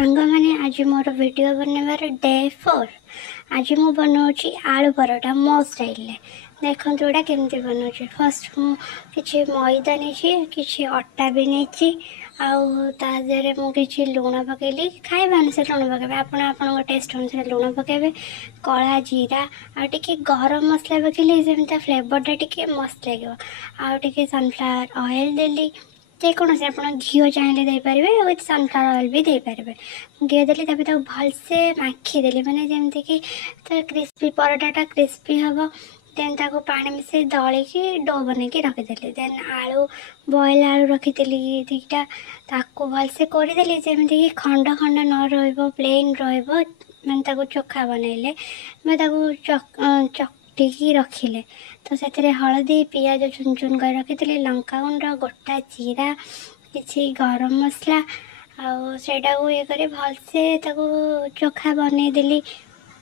सांग मैंने आज मोर वीडियो बनवार डे 4। आज मु बनाऊँगी आलू परोटा मो स्टाइल। देखो जोड़ा केमती बनाऊँ। फर्स्ट मुझे मैदा नहीं कि अटा भी नहीं आउे मुझे लुण पकईली खाइबा अनुसार लुण पकेबे आपण टेस्ट अनुसार लुण पकेबे कला जीरा आगे गरम मसला पकईली जमी फ्लेवरटा टी मस्त लगे आगे सनफ्लावर ऑयल देली जेकोसी आप घी चाहिए देपारे विथ सनफ्लावर ऑयल भी देपारे घी देली भलसे माखीदेली मैंने जमती कि क्रिस्पी परोटाटा क्रिस्पी हम देन ताको पानी मिसे दलिकी डो बनईकी रखीदेली देन आलू बॉयल आलू रखीदेली दुईटा ताको भलसे करदेली जमीती कि खंड खंड न रहिबो प्लेन रहिबो मैंने ताको चोखा बनइले मैं ताको चकटिकी रखिले तो से हलदी पियाज चुन चुन कर रखी लंका गुंड गोटा जीरा किसी गरम मसला आटा को ये कर भलसे चोखा बनईदेली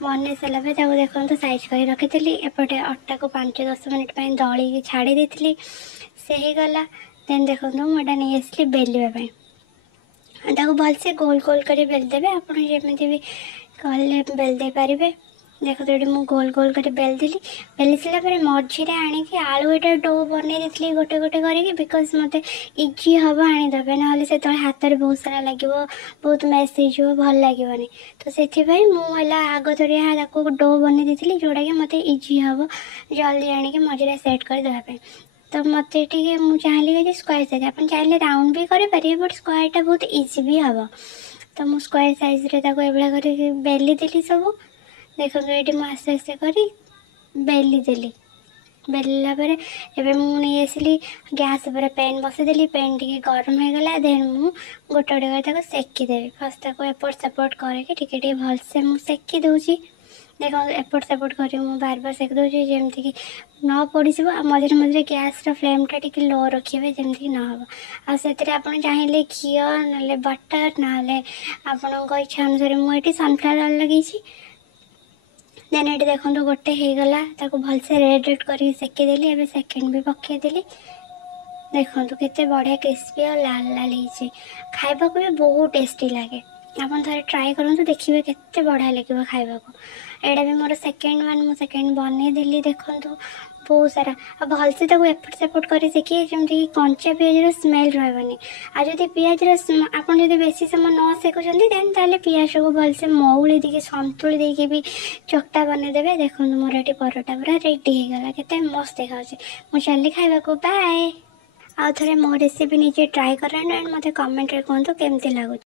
बन सारा देखो तो साइज कर रखी एपटे अटा को 5-10 मिनट दलिकी छाड़ी देती से ही गला देन देखो मुझे नहीं आसली बेलवाई भलसे गोल गोल कर बेलदेवे आपड़ी भी कहले बेल दे पारे देखो तो ये मुझे गोल गोल कर बेलदेली बेली सारापर मझे आणिकी आलू एटा डो बनई देती गोटे गोटे करके बिकज मत इजी हम आनीदे ना से हाथ में बहुत सारा लगे बहुत मेस हो भल लगे तो से मुझे आग थोड़ा डो बनई देती जोटा कि मत इजी हम जल्दी आणिकी मझे सेट कर देवाई तो मत मुझे चाहिए कि स्क्वायर साइज आप चाहिए राउंड भी करें बट स्क्वायरटा बहुत इजी भी हम तो मुझे स्क्वायर साइज कर बेली देली सब देखो ये मुझे आस्ते आस्ते कर बेली देली बेलला पर एबे मुझे नहीं आसली गैस पर पैन बसईदेली पैन टी गरम हो गला देन मु गोटे गोटे कर सेकीदेवी फर्स्ट एपट सेपट करके भलसे मुझे सेकी दूसरी देखो एपट सेपट कर बार बार सेक दूसरी जमती कि न पड़ी मझे मझे गैस फ्लेमटा टी लो रखिए जमती कि न हम आप चाहिए घी ना बटर ना आपण इच्छा अनुसार मुझे सनफ्लावर ऑयल लगे देन ये देखो गोटे हो गला भलसे रेड रेड कर सेकीदेली एवं सेकेंड भी पकईदेली देखो केते बढ़िया क्रिस्पी और लाल लाल हो खाइबा को भी बहुत टेस्टी लगे आप थे ट्राए करूँ देखिए केते बढ़िया लगे खाइबा को एटा भी मोर सेकेंड वन मुझे सेकेंड बनईदेली देखो बहुत सारा भलसे एपट सेपट कर सेकिए जमी कंचा पियाजर स्मेल रही आदि पियाजर आपड़ बेसी समय न सेकुंट देन ताले पियाज को भलसे मऊली दी सतुली देकी भी चकटा बनईदेवे देखो मोर ये परोटा पूरा रेडी होगला केते मस्त देखा मुझे चली खाइबा को बाय आउ थे मो रेसिपी निजे ट्राए करें एंड मत कमेंट कहतु केमती लगुच।